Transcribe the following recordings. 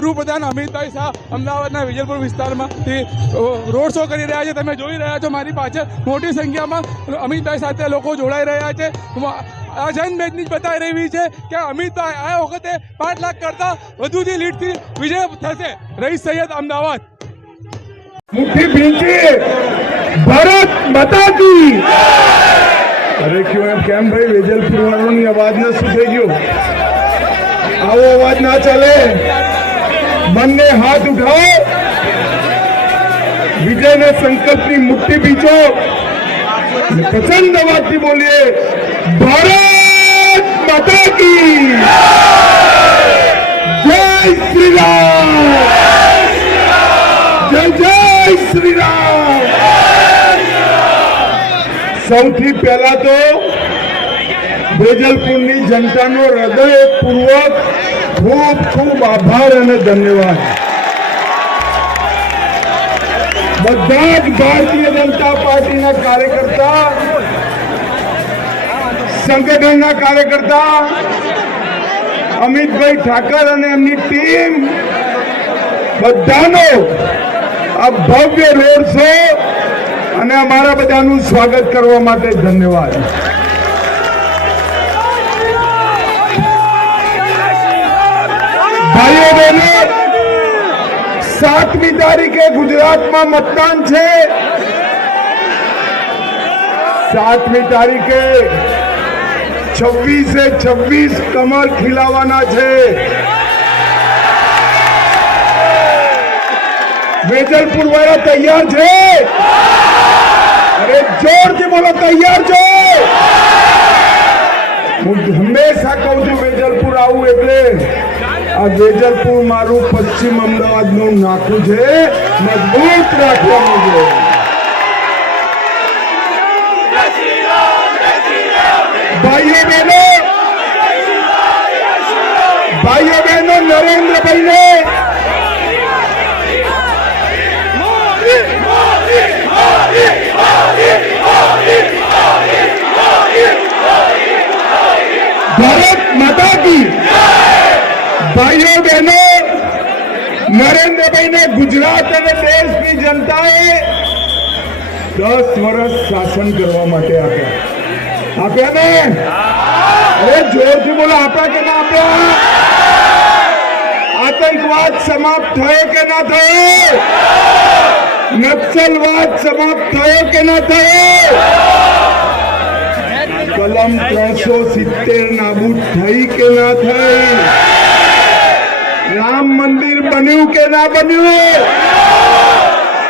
ગૃહપ્રધાન અમિતભાઈ શાહ અમદાવાદના વિજયપુર વિસ્તારમાં તે રોડ શો કરી રહ્યા છે. તમે જોઈ રહ્યા છો મારી પાછળ મોટી સંખ્યામાં અમિતભાઈ સાથે લોકો જોડાઈ રહ્યા છે. આ જનમેદની જ બતાવી રહી છે કે અમિતભાઈ આ વખતે પાંચ લાખ કરતાં વધુની લીડથી વિજય થશે. રઈસ સૈયદ અમદાવાદ. ભારત માતા કી અરે કયો એમ કેમ ભાઈ વેજલપુર વાળોની અવાજને શું થઈ ગયું? આવો અવાજ ના ચાલે. બંને હાથ ઉઠાવો. વિજયના સંકલ્પની મુઠ્ઠી પીછો. પ્રચંડ અવાજથી બોલીએ, ભારત માતા કી જય શ્રી રામ જય જય શ્રી રામ સૌથી પહેલા તો વેજલપુરની જનતાનો હૃદયપૂર્વક ખૂબ ખૂબ આભાર અને ધન્યવાદ. બધા જ ભારતીય જનતા પાર્ટીના કાર્યકર્તા, સંગઠનના કાર્યકર્તા, અમિતભાઈ ઠાકર અને એમની ટીમ, બધાનો આ ભવ્ય રોડ શો અને અમારા બધાનું સ્વાગત કરવા માટે ધન્યવાદ. ભાઈઓ બહેનો, સાતમી તારીખે ગુજરાતમાં મતદાન છે. સાતમી તારીખે છવ્વીસે છવ્વીસ કમર ખીલાવાના છે. વેજલપુર વાળા તૈયાર છે? અરે જોરથી બોલો, તૈયાર છો? હું હંમેશા કહું છું, વેજલપુર આવું એટલે આ વેજલપુર મારું પશ્ચિમ અમદાવાદનું નાખું છે. મજબૂત રાખવાનું છે. ભાઈઓ બહેનો ભાઈઓ બહેનો નરેન્દ્રભાઈ ને ભારત માતા કી. ભાઈઓ, બહેનો નરેન્દ્રભાઈ ને ગુજરાત અને દેશની જનતાએ દસ વર્ષ શાસન કરવા માટે આપ્યા. આપ્યા ને? અરે જોરથી બોલો, આપ્યા કે ના આપ્યા? આતંકવાદ સમાપ્ત થયો કે ના થયો? નક્સલવાદ સમાપ્ત થયો કે ના થયો? કલમ ત્રણસો સિત્તેર નાબૂદ થઈ કે ના થઈ? રામ મંદિર બન્યું કે ના બન્યું?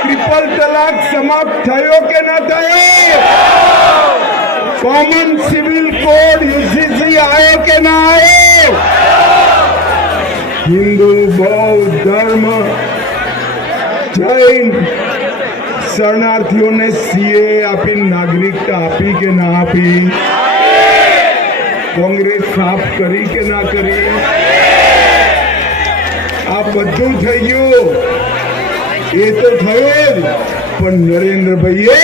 ટ્રિપલ તલાક સમાપ્ત થયો કે ના થયો? કોમન સિવિલ કોડ યુસીસી આવ્યો કે ના આવ્યો? હિન્દુ બૌદ્ધ ધર્મ, જૈન શરણાર્થીઓને સીએ આપી, નાગરિકતા આપી કે ના આપી? કોંગ્રેસ સાફ કરી કે ના કરી? આ બધું થઈ ગયું. એ તો થયું જ પણ નરેન્દ્રભાઈએ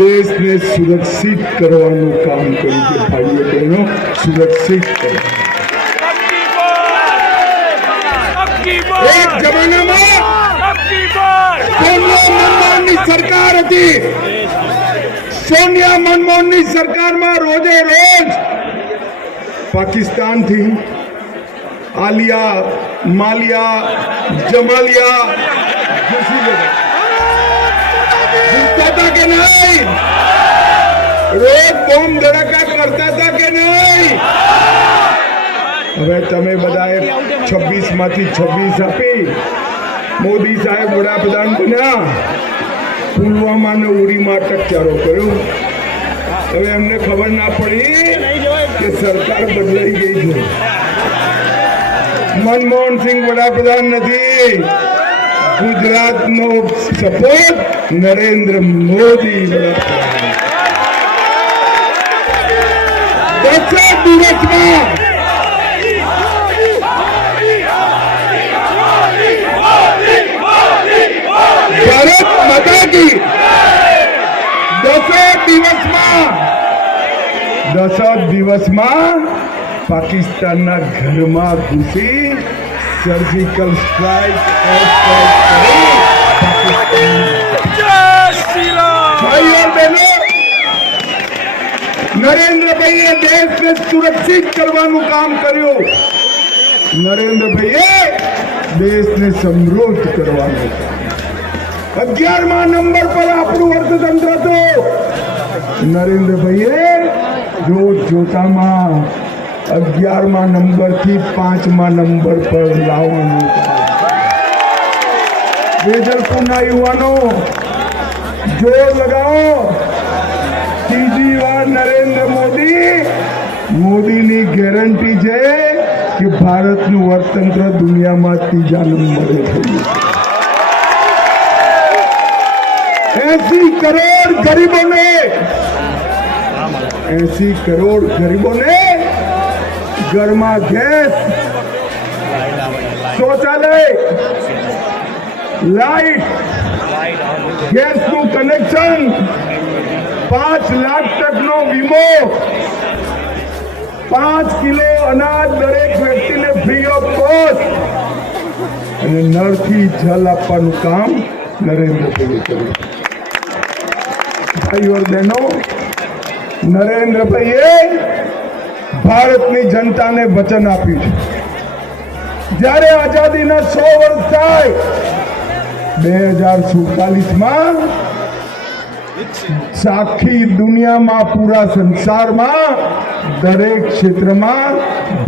દેશને સુરક્ષિત કરવાનું કામ કર્યું કે ભાઈઓ બહેનો, સુરક્ષિત એક જમાનામાં સરકાર હતી. સોનિયા મનમોહનની સરકારમાં રોજે રોજ પાકિસ્તાનથી આલિયા માલિયા, જમાલિયા કે નહીં? રોજ બોમ્બ ધડાકા કરતા હતા કે નહીં? હવે તમે બધાએ છવ્વીસમાંથી છવ્વીસ આપી. મોદી સાહેબ વડાપ્રધાન બન્યા. પુલવામા ને ઉડીમાં ટકચારો કર્યો. હવે એમને ખબર ના પડી કે સરકાર બદલાઈ ગઈ છે. મનમોહન સિંહ વડાપ્રધાન નથી. ગુજરાતનો સપોર્ટ નરેન્દ્ર મોદી દિવસમાં ભારત માતા કી. દસ દિવસમાં દસ દિવસમાં પાકિસ્તાનના ઘરમાં ઘૂસી સર્જિકલ સ્ટ્રાઇક નરેન્દ્રભાઈએ દેશને સુરક્ષિત કરવાનું કામ કર્યું. નરેન્દ્રભાઈએ દેશને સમૃદ્ધ કરવાનું અગિયારમા નંબર પર આપણું અર્થતંત્ર હતું નરેન્દ્રભાઈએ જોત જોતામાં અગિયારમા નંબરથી પાંચમા નંબર પર લાવવાનું. વેજલપુરના યુવાનો, જોર લગાવો. ત્રીજી વાર નરેન્દ્ર મોદી. મોદીની ગેરંટી છે કે ભારતનું અર્થતંત્ર દુનિયામાં ત્રીજા નંબરે થયું. એસી કરોડ ગરીબોને, એસી કરોડ ગરીબોને ઘરમાં ગેસ શૌચાલય. લાઈટ. ગેસનું કનેક્શન. પાંચ લાખ તકનો વીમો. પાંચ કિલો અનાજ દરેક વ્યક્તિને ફ્રી ઓફ કોસ્ટ અને નળથી જલ આપવાનું કામ નરેન્દ્રભાઈએ કર્યું. ભાઈઓ બહેનો, નરેન્દ્રભાઈએ ભારતની જનતાને વચન આપ્યું છે. જ્યારે આઝાદીના સો વર્ષ થાય, બે હજાર સુડતાલીસમાં સાખી દુનિયામાં પૂરા સંસારમાં દરેક ક્ષેત્રમાં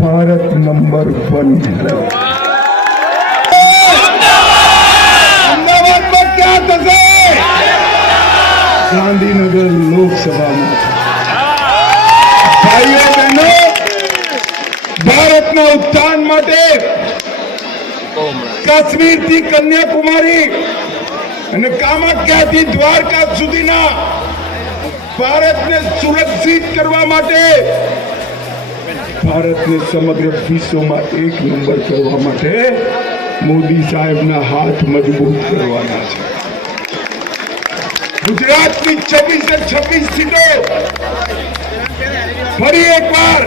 ભારત નંબર વન ગાંધીનગર લોકસભામાં. બહેનો, ભારતના ઉત્થાન માટે કાશ્મીરથી કન્યાકુમારી અને કામાખ્યાથી દ્વારકા સુધીના ભારતને સુરક્ષિત કરવા માટે ભારતને સમગ્ર વિશ્વમાં એક નંબર કરવા માટે મોદી સાહેબના હાથ મજબૂત કરવાના છે. ગુજરાતની છવ્વીસે છવ્વીસ સીટો ફરી એકવાર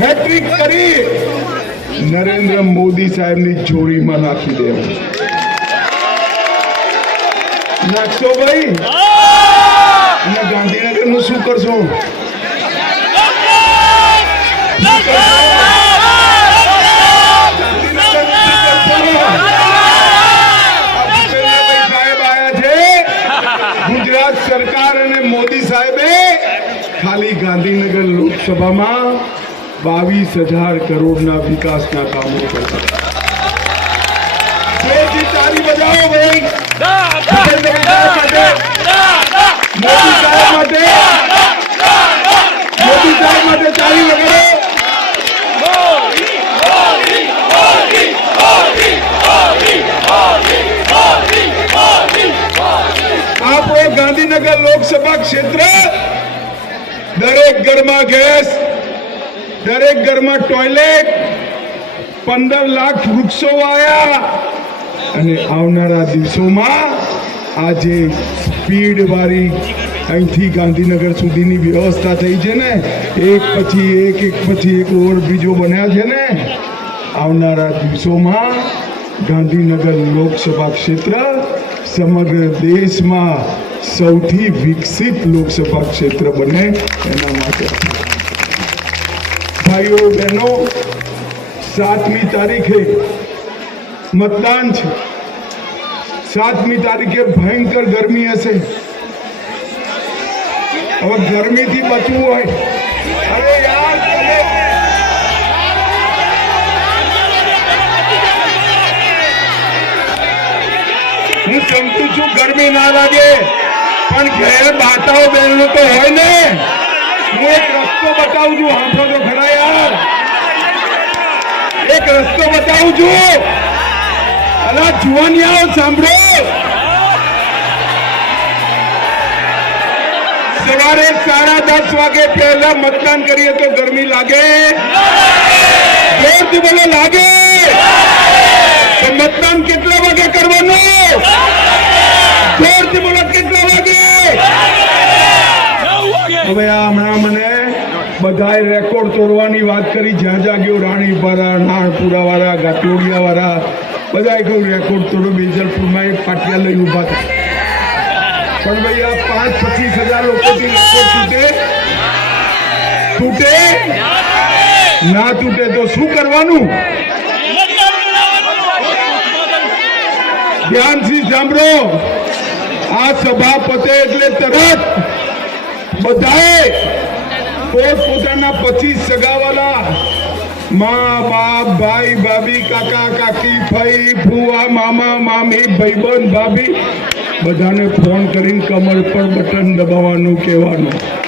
હેટ્રિક કરી નરેન્દ્ર મોદી સાહેબની જોડીમાં નાખી દેવું. નાખશો ભાઈ? અને ગાંધીનગરનું શું કરશો? ખાલી ગાંધીનગર લોકસભામાં બાવીસ હજાર કરોડના વિકાસના કામો કર્યા જોરથી તાળી બજાવો ભાઈ ભૂપેન્દ્ર સાહેબ માટે મોદી સાહેબ માટે મોદી સાહેબ માટે તાળી વગાડો આપણો ગાંધીનગર લોકસભા ક્ષેત્ર દરેક ઘરમાં ગેસ, દરેક ઘરમાં ટોયલેટ, પંદર લાખ વૃક્ષો વાયા. અને આવનારા દિવસોમાં આજે સ્પીડ વાળી અહીંથી ગાંધીનગર સુધીની વ્યવસ્થા થઈ છે ને, એક પછી એક એક પછી એક ઓવરબ્રિજો બન્યા છે ને, આવનારા દિવસોમાં ગાંધીનગર લોકસભા ક્ષેત્ર સમગ્ર દેશમાં સૌથી વિકસિત લોકસભા ક્ષેત્ર બને એના માટે. ભાઈઓ, બહેનો, સાતમી તારીખે મતદાન છે. સાતમી તારીખે ભયંકર ગરમી હશે. હવે ગરમીથી બચવું હોય. અરે યાર હું સમજુ છું ગરમી ના લાગે. પણ ઘેર બાતાઓ બહેનો તો હોય ને. હું એક રસ્તો બતાવું છું. હાંફો તો ખરા યાર. એક રસ્તો બતાવું છું. અલા જુવાનિયાઓ સાંભળો. સવારે સાડા દસ વાગે પહેલા મતદાન કરીએ તો ગરમી લાગે? જોરથી બોલો, લાગે? મતદાન કેટલા વાગે કરવાનું? જોરથી બોલો કેટલા વાગે હવે આ હમણાં મને બધાએ રેકોર્ડ તોડવાની વાત કરી. જ્યાં જ્યાં ગયો રાણીપરા નાણપુરાવાળા ગાટોડિયાવાળા બધાએ કહ્યું રેકોર્ડ તોડો. બેજલપુરમાં એક પાટિયા લઈ ઊભા હતા પણ ભાઈ, આ પાંચ પચીસ હજાર લોકોથી તૂટે? ના તૂટે તો શું કરવાનું? ધ્યાનથી સાંભળો. આ સભા પતે એટલે તરત બધાએ પોતપોતાના પચીસ સગાવાલા, મા, બાપ, ભાઈ, ભાભી, કાકા, કાકી, ફઈ ફુવા મામા, મામી, ભાઈબંધ, ભાભી, બધાને ફોન કરીને કમર પર બટન દબાવવાનું કહેવાનું.